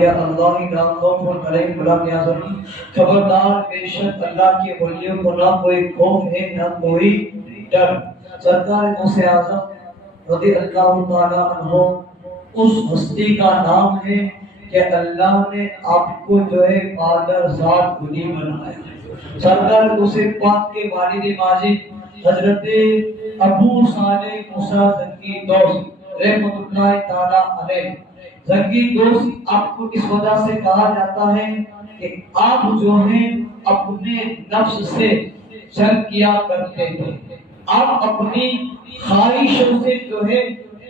اولیاء اللہ لا خوف علیہم ولا هم یحزنون، خبردار بے شک اللہ کے ولیوں کو نہ کوئی خوف ہے نہ کوئی ڈر۔ سرکار غوث اعظم رضی اللہ تعالی عنہ اس ہستی کا نام ہے کہ اللہ نے آپ کو جو ہے مادر ذات ولی بنایا۔ سرکار غوث پاک کے والد ماجد حضرت ابو صالح موسیٰ زنگی دوست رحمۃ اللہ تعالی علیہ، زنگی دوست آپ کو اس وجہ سے کہا جاتا ہے کہ آپ جو ہیں اپنے نفس سے جنگ کیا کرتے تھے، آپ اپنی خواہشوں سے جو ہے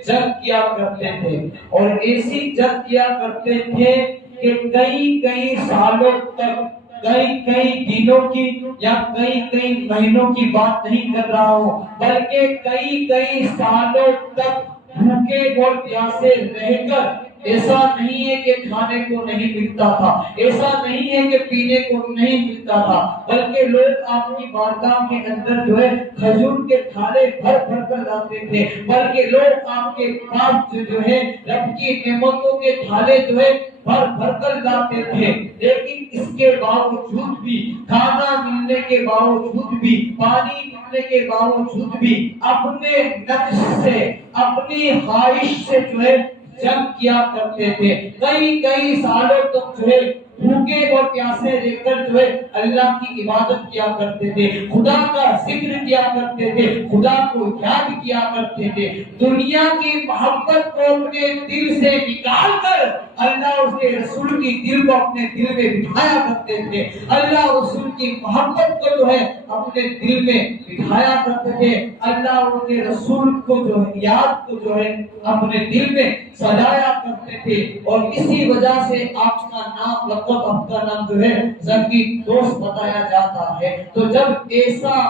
جنگ کیا کرتے تھے، اور ایسی جنگ کیا کرتے تھے کہ کئی سالوں تک، کئی دنوں کی یا کئی مہینوں کی بات نہیں کر رہا ہوں، بلکہ کئی سالوں تک بھوکے اور پیاسے رہ کر، ایسا نہیں ہے کہ کھانے کو نہیں ملتا تھا، ایسا نہیں ہے کہ پینے کو نہیں ملتا تھا، بلکہ لوگ آپ کی بارگاہ کے اندر جو ہے کھجور کے تھالے بھر کر لاتے تھے، بلکہ لوگ آپ کے پاس جو ہے رب کی نعمتوں کے تھالے جو ہے بھر کر لاتے تھے، لیکن اس کے باوجود بھی، کھانا ملنے کے باوجود بھی، پانی ملنے کے باوجود بھی اپنے نفس سے، اپنی خواہش سے جو ہے جنگ کیا کرتے تھے، کئی سالوں تک جو ہے بھوکے اور پیاسے رہ کر جو ہے اللہ کی عبادت کیا کرتے تھے، خدا کا ذکر کیا کرتے تھے، خدا کو یاد کیا کرتے تھے، دنیا کی محبت کو اپنے دل سے نکال کر اللہ اس کے رسول کی دل کو اپنے دل میں بٹھایا کرتے تھے، اللہ رسول کی محبت کو جو ہے اپنے دل میں بٹھایا کرتے تھے، اللہ اس کے رسول کو جو ہے یاد کو جو ہے اپنے دل میں سجایا کرتے تھے، اور اسی وجہ سے آپ کا نام آپ کا نام جو ہے زنگی دوست بتایا جاتا ہے۔ تو جب ایسا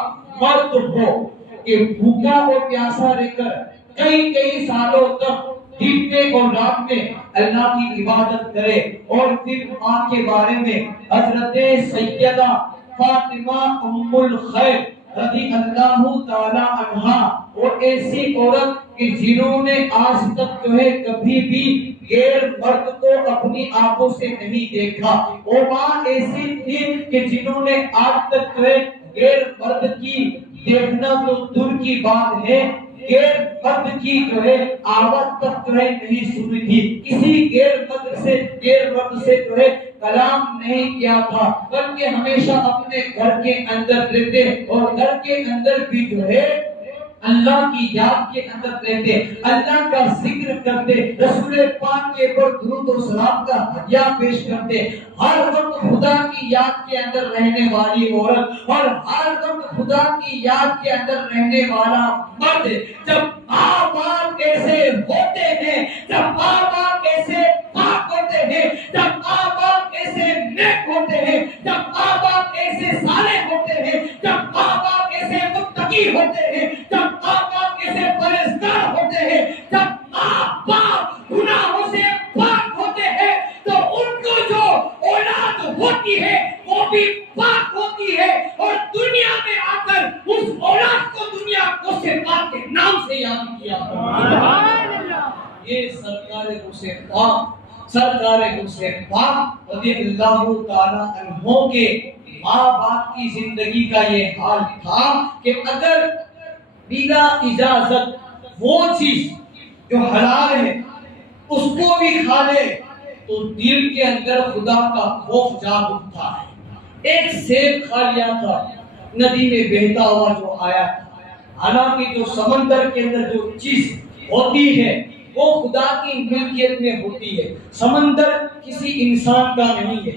مرد ہو کہ بھوکا اور پیاسا رہ کر کئی سالوں تک دن میں اور رات میں اللہ کی عبادت کرے، اور پھر ماں کے بارے میں حضرت سیدہ فاطمہ ام الخیر رضی اللہ تعالی عنہا، اور ایسی عورت کہ جنہوں نے آج تک جو ہے کبھی بھی غیر مرد کو اپنی آنکھوں سے نہیں دیکھا، وہ ماں ایسی تھی کہ جنہوں نے آج تک جو ہے غیر مرد کی دیکھنا تو دور کی بات ہے، غیر مرد کی جو ہے آواز تک جو ہے نہیں سنی تھی، کسی غیر مرد سے جو ہے کلام نہیں کیا تھا، بلکہ ہمیشہ اپنے گھر کے اندر رہتے، اور گھر کے اندر بھی جو ہے اللہ کی یاد کے اندر رہتے، اللہ کا ذکر کرتے، رسول پاک کے پر درود و سلام کا ہدیہ پیش کرتے، ہر وقت خدا کی یاد کے اندر رہنے والی عورت اور ہر وقت خدا کی یاد کے اندر رہنے والا مرد، جب ماں باپ ایسے ہوتے ہیں، جب ماں باپ ایسے پاک ہوتے ہیں، جب ماں باپ ایسے نیک ہوتے ہیں، جب ماں باپ ایسے صالح ہوتے ہیں، جب ماں باپ ایسے متقی ہوتے ہیں، جب ماں باپ ایسے پرہیزگار ہوتے ہیں، جب ماں باپ گناہوں سے پاک ہوتے ہیں، تو ان کو جو اولاد ہوتی ہے وہ بھی پاک ہوتی ہے، اور دنیا میں آ کر اس اولاد کو دنیا کو سے پاک کے نام سے یاد کیا کرتی ہے۔ یہ سرکار غوث پاک رضی اللہ تعالی عنہ کے ماں باپ کی زندگی کا یہ حال تھا کہ اگر بلا اجازت وہ چیز جو حلال ہے اس کو بھی کھا لے تو دل کے اندر خدا کا خوف جاگ اٹھتا ہے۔ ایک سیب کھا لیا تھا، ندی میں بہتا ہوا جو آیا تھا، حالانکہ جو سمندر کے اندر جو چیز ہوتی ہے وہ خدا کی ملکیت میں ہوتی ہے، سمندر کسی انسان کا نہیں ہے،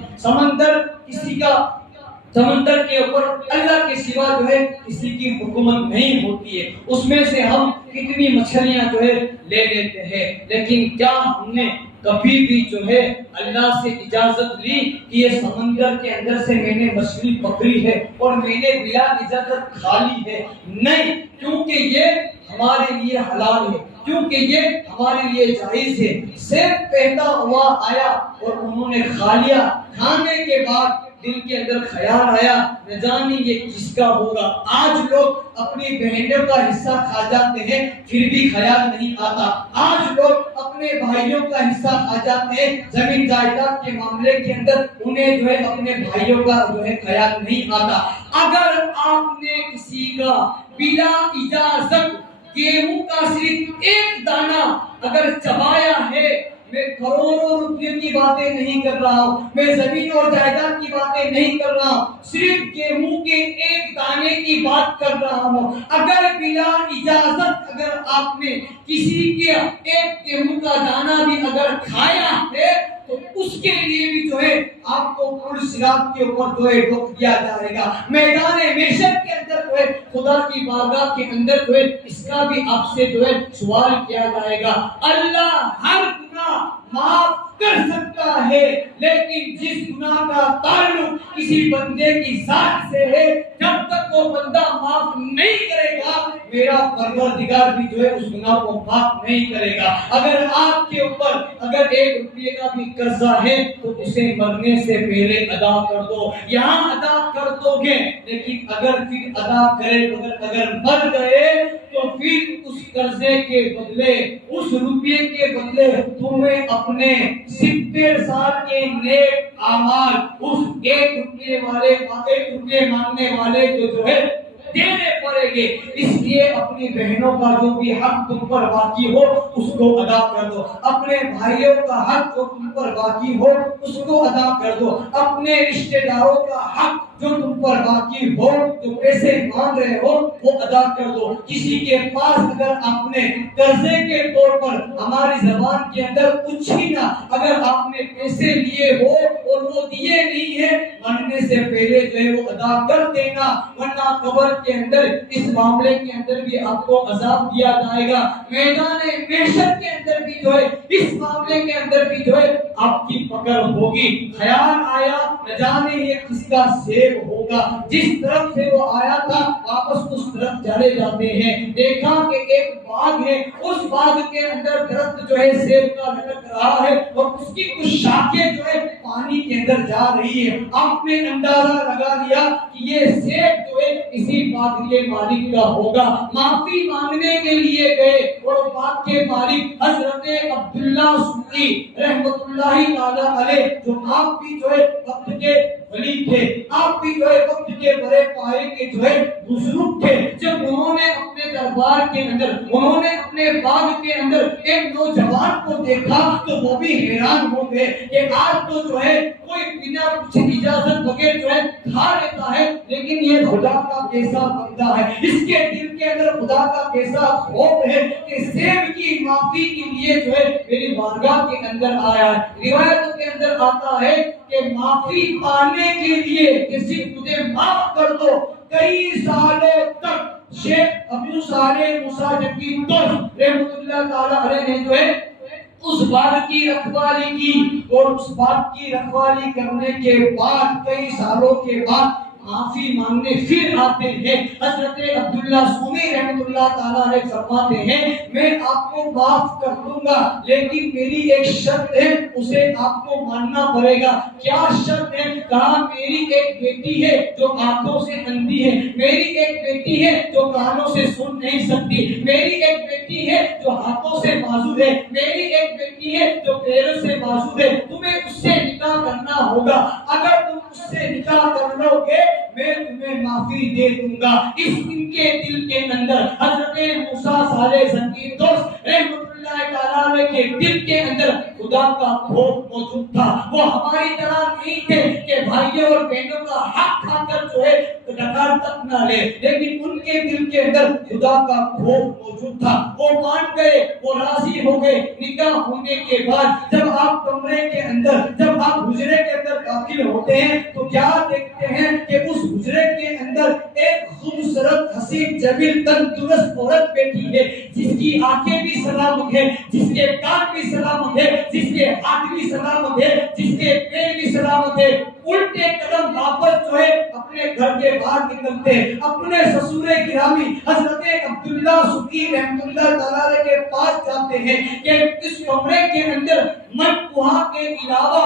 سمندر کے اوپر اللہ کے سوا جو ہے کسی کی حکومت نہیں ہوتی ہے، اس میں سے ہم کتنی مچھلیاں جو ہے لے لیتے ہیں، لیکن کیا ہم نے کبھی بھی جو ہے اللہ سے اجازت لی کہ یہ سمندر کے اندر سے میں نے مچھلی پکڑی ہے اور میں نے بلا اجازت کھا لی ہے؟ نہیں، کیونکہ یہ ہمارے لیے حلال ہے، کیونکہ یہ ہمارے لیے جائز ہے۔ سیب بہتا ہوا آیا اور انہوں نے کھا لیا، کھانے کے بعد دل کے اندر خیال آیا نہ جانے یہ کس کا ہوگا۔ آج لوگ اپنی بہنوں کا حصہ کھا جاتے ہیں پھر بھی خیال نہیں آتا۔ آج لوگ اپنے بھائیوں کا حصہ کھا جاتے ہیں زمین جائیداد کے معاملے کے اندر، انہیں جو ہے اپنے بھائیوں کا جو ہے خیال نہیں آتا۔ اگر آپ نے کسی کا بلا اجازت گیہوں کا صرف ایک دانہ اگر چبایا ہے، میں کروڑوں روپے کی باتیں نہیں کر رہا ہوں، میں زمین اور جائیداد کی باتیں نہیں کر رہا ہوں، صرف گیہوں کے ایک دانے کی بات کر رہا ہوں۔ اگر بلا اجازت اگر آپ نے کسی کے ایک گیہوں کا دانہ بھی اگر کھایا ہے تو اس کے لیے بھی جو ہے آپ کو پل صراط کے اوپر جو ہے ڈوب دیا جائے گا۔ میدان محشر کے اندر جو ہے خدا کی بارگاہ کے اندر جو ہے اس کا بھی آپ سے جو ہے سوال کیا جائے گا۔ اللہ ہر گناہ معاف کر سکتا ہے، لیکن جس گناہ کا تعلق کسی بندے کی ذات سے ہے، جب تک وہ بندہ معاف نہیں کرے گا میرا پروردگار بھی جو ہے اس گناہ کو معاف نہیں کرے گا۔ اگر آپ کے اوپر اگر 1 روپے کا بھی قرضہ ہے تو اسے مرنے سے پہلے ادا کر دو۔ یہاں ادا کر دو گے، لیکن اگر پھر ادا کرے اگر مر گئے تو پھر اس قرضے کے بدلے، اس روپے کے بدلے تمہیں اپنے 70 سال کے نیک اعمال اس 1 روپے مانگنے والے کو جو ہے دینے پڑیں گے۔ اس لیے اپنی بہنوں کا جو بھی حق تم پر باقی ہو اس کو ادا کر دو، اپنے بھائیوں کا حق جو تم پر باقی ہو اس کو ادا کر دو، اپنے رشتہ داروں کا حق جو تم پر باقی ہو، جو پیسے مانگ رہے ہو وہ ادا کر دو۔ کسی کے پاس اگر آپ نے قرضے کے طور پر ہماری زبان کے اندر کچھ ہی نہ اگر آپ نے پیسے لیے ہو اور وہ دیے نہیں ہیں، مرنے سے پہلے جو ہے وہ ادا کر دینا، ورنہ قبر کے اندر اس معاملے کے اندر بھی آپ کو عذاب دیا جائے گا۔ میدان محشر کے اندر بھی جو ہے اس معاملے کے اندر بھی جو ہے آپ کی پکڑ ہوگی۔ خیال آیا نہ جانے یہ کس کا سیب ہوگا، جس طرف سے وہ آیا تھا واپس اس طرف چلے جاتے ہیں۔ دیکھا کہ ایک باغ ہے، اس باغ کے اندر درخت جو ہے سیب کا لٹک رہا ہے اور اس کی کچھ شاخیں جو ہے پانی کے اندر جا رہی ہے۔ آپ نے اندازہ لگا لیا کہ یہ سیب جو ہے اسی باغ کے مالک کا ہوگا۔ معافی مانگنے کے لیے گئے اور باغ کے مالک حضرت عبداللہ سنی رحمت اللہ تعالی علیہ، جو آپ بھی جو ہے وقت کے ولی تھے، آپ بھی جو ہے وقت کے بڑے پائے کے جو ہے بزرگ تھے، جب انہوں نے اپنے دربار کے اندر انہوں نے اپنے باغ کے اندر ایک نوجوان کو دیکھا تو وہ بھی حیران ہو گئے کہ آج تو جو ہے کوئی بنا کچھ اجازت بغیر جو ہے کھا لیتا ہے، لیکن یہ خدا کا کیسا بندہ ہے، اس کے دل کے اندر خدا کا کیسا خوف ہے کہ سیب کی معافی کے لیے جو ہے میری بارگاہ کے اندر آیا ہے۔ روایتوں کے اندر آتا ہے کہ معافی پانے کے لیے کسی مجھے معاف کر دو، کئی سالوں تک شیخ ابو صالح موسیٰ جبی دوست رحمت اللہ تعالی علیہ نے جو ہے اس باغ کی رکھوالی کی، اور اس باغ کی رکھوالی کرنے کے بعد کئی سالوں کے بعد معافی مانگنے پھر آتے ہیں۔ حضرت عبداللہ سنی رحمت اللہ تعالیٰ علیہ فرماتے ہیں میں آپ کو معاف کر دوں گا، لیکن میری ایک شرط ہے، اسے آپ کو ماننا پڑے گا۔ کیا شرط ہے؟ کہا میری ایک بیٹی ہے جو آنکھوں سے اندھی ہے، میری ایک بیٹی ہے جو کانوں سے سن نہیں سکتی، میری ایک بیٹی ہے جو ہاتھوں سے معذور ہے، میری ایک بیٹی ہے جو پیروں سے معذور ہے، تمہیں اس سے نکاح کرنا ہوگا، اگر تم اس سے نکاح کر لو گے میں تمہیں معافی دے دوں گا۔ اس ان کے دل کے اندر حضرت موسیٰ صالح زنگی دوست رحمت اللہ تعالیٰ کے دل کے اندر خدا کا خوف موجود تھا۔ وہ ہماری طرح نہیں تھے کہ بھائیوں اور بہنوں کا حق کھا کر جو ہے ڈکار تک نہ لے، لیکن ان کے دل کے اندر خدا کا خوف موجود تھا۔ وہ مان گئے، وہ راضی ہو گئے۔ نکاح ہونے کے بعد جب آپ کمرے کے اندر جب آپ حجرے کے اندر داخل ہوتے ہیں تو کیا دیکھتے ہیں کہ اس حجرے کے اندر ایک خوبصورت حسین جمیل تندرست عورت بیٹھی ہے، جس کی آنکھیں بھی سلامت ہے، جس کے کان بھی سلامت ہے، جس کے ہاتھ بھی سلامت ہے، جس کے پیر بھی سلامت ہے۔ الٹے قدم واپس جو ہے اپنے گھر کے باہر نکلتے اپنے سسور گرامی حضرت عبداللہ سنی رحمت اللہ تعالی کے پاس جاتے ہیں کہ اس کمرے کے اندر مٹکوہا کے علاوہ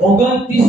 29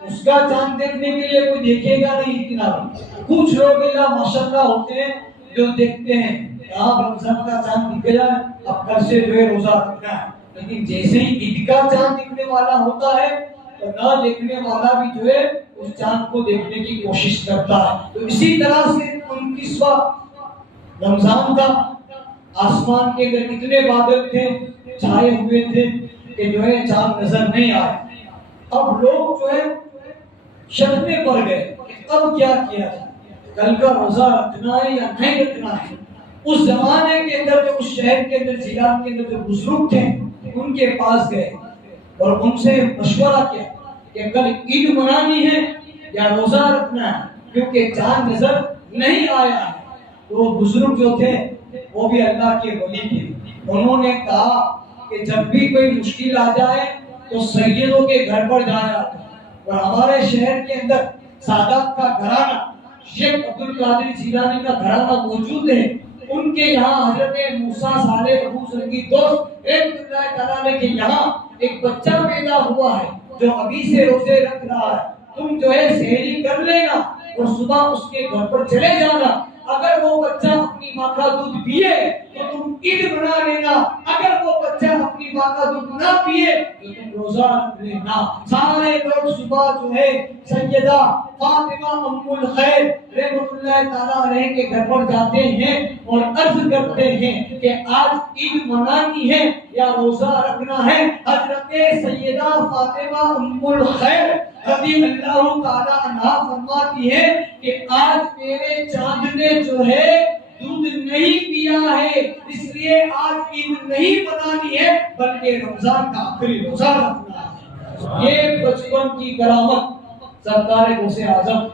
اس کا چاند دیکھنے کے لیے کوئی دیکھے گا نہیں اتنا بھی. کچھ لوگ اللہ ماشاءاللہ ہوتے ہیں جو دیکھتے ہیں آپ رمضان کا چاند دکھ جائے اب کل سے جو ہے روزہ رکھنا ہے. لیکن جیسے ہی عید کا چاند دکھنے والا ہوتا ہے تو نہ دیکھنے والا بھی جو ہے اس چاند کو دیکھنے کی کوشش کرتا ہے. تو اسی طرح سے 29واں رمضان کا آسمان کے اندر اتنے بادل تھے چھائے ہوئے تھے کہ جو ہے چاند نظر نہیں آئے. اب لوگ جو ہے شک میں پڑ گئے اب کیا کیا جائے, کل کا روزہ رکھنا ہے یا نہیں رکھنا ہے. اس زمانے کے اندر جو اس شہر کے اندر ضلع کے اندر جو بزرگ تھے ان کے پاس گئے اور ان سے مشورہ کیا کہ کل عید منانی ہے یا روزہ رکھنا ہے کیونکہ چاند نظر نہیں آیا ہے. تو بزرگ جو تھے وہ بھی اللہ کے ولی تھے. انہوں نے کہا کہ جب بھی کوئی مشکل آ جائے تو سیدوں کے گھر پر جایا. اور ہمارے شہر کے اندر سادات کا گھرانہ شیخ عبد القادر جیلانی کا گھرانہ موجود ہے. ان کے یہاں حضرت موسیٰ صالح ابو ذر کی دوست رحمۃ اللہ تعالیٰ کے یہاں ایک بچہ پیدا ہوا ہے جو ابھی سے روزے رکھ رہا ہے. تم جو ہے سحری کر لینا اور صبح اس کے گھر پر چلے جانا. اگر وہ بچہ اپنی ماں کا دودھ پیے تو تم عید بنا لینا, اگر وہ بچہ اپنی ماں کا دودھ نہ پیے تو تم روزہ رکھ لینا. سارے لوگ صبح جو ہے سیدہ فاطمہ ام الخیر رحمۃ اللہ تعالیٰ علیہ کے گھر پر جاتے ہیں اور عرض کرتے ہیں کہ آج عید منانی ہے یا روزہ رکھنا ہے. حضرت سیدہ فاطمہ ام الخیر رضی اللہ تعالیٰ عنہا فرماتی ہے کہ آج میرے چاند نے جو ہے دودھ نہیں پیا ہے اس لیے آج عید نہیں منانی ہے بلکہ رمضان کا آخری روزہ رکھنا ہے. یہ بچپن کی کرامت سرکار غوث اعظم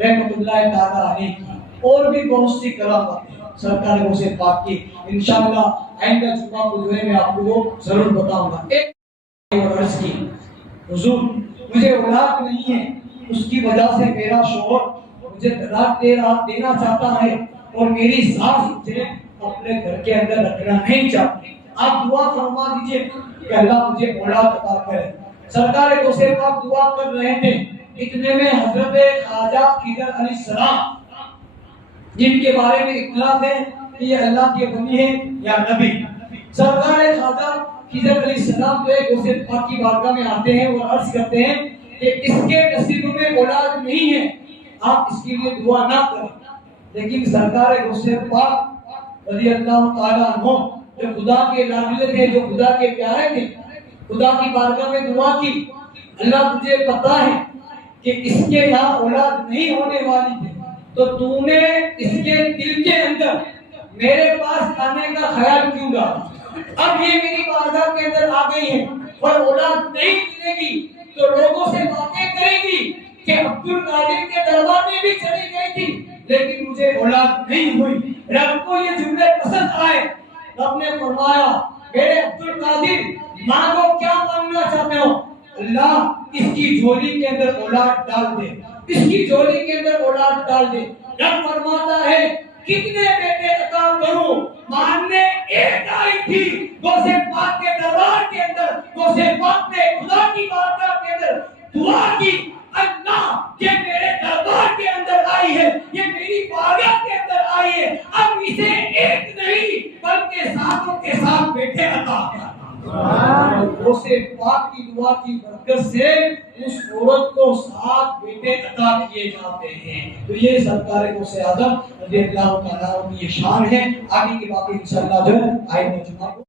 رحمۃ اللہ تعالیٰ علیہ کی اور بھی بہت سی کرامت سرکار غوث پاک کی انشاءاللہ آئندہ جمعہ کو جو ہے میں آپ کو ضرور بتاؤں گا. ایک عرض کی حضور مجھے اولاد نہیں ہے, اس کی وجہ سے میرا شوہر مجھے طلاق دینا چاہتا ہے اور میری ساس مجھے اپنے گھر کے اندر رکھنا نہیں چاہتی. آپ دعا فرما دیجئے کہ اللہ مجھے اولاد عطا کرے. سرکار غوث پاک دعا کر رہے تھے, اتنے میں حضرت خواجہ خضر علیہ السلام جن کے بارے میں اختلاف ہے کہ یہ اللہ کے ولی ہیں یا نبی, سرکار خواجہ خضر علیہ السلام جو ہے غوث پاک کی بارگاہ میں آتے ہیں اور عرض کرتے ہیں کہ اس کے نصیب میں اولاد نہیں ہے, آپ اس کے لیے دعا نہ کریں. لیکن سرکار غوث پاک رضی اللہ تعالیٰ عنہ جو خدا کے لاڈلے تھے, جو خدا کے پیارے تھے, خدا کی بارگاہ میں دعا کی, اللہ تجھے پتا ہے کہ اس کے یہاں اولاد نہیں ہونے والی تھی تو تو نے اس کے دل کے اندر میرے پاس آنے کا خیال کیوں ڈالا. اب یہ میری بارگاہ کے اندر آ گئی ہے اور اولاد نہیں ملے گی تو لوگوں سے باتیں کرے گی کہ عبد القادر کے دربار میں بھی چلی گئی تھی لیکن مجھے اولاد نہیں ہوئی. رب کو یہ جملے پسند آئے. رب نے فرمایا میرے عبد القادر مانگو کیا مانگنا چاہتے ہو, اللہ اس کی جھولی کے اندر اولاد ڈال دے, اس کی جھولی کے اندر اولاد ڈال دے. رب فرماتا ہے کتنے بیٹے عطا کروں, ماننے ایک آئی تھی غوث پاک کے دربار کے اندر. غوث پاک نے خدا کی بارگاہ کے اندر دعا کی, اللہ یہ میرے دربار کے اندر آئی ہے, یہ میری بارگاہ کے اندر آئی ہے, اب اسے ایک نہیں بلکہ ساتوں کے ساتھ بیٹے عطا کر. غوث پاک کی دعا کی برکت سے اس عورت کو 7 بیٹے عطا کیے جاتے ہیں. تو یہ سرکار غوث اعظم رضی اللہ تعالیٰ عنہ کی شان ہے. آگے کی باتیں انشاءاللہ جو ہے آئندہ جمعہ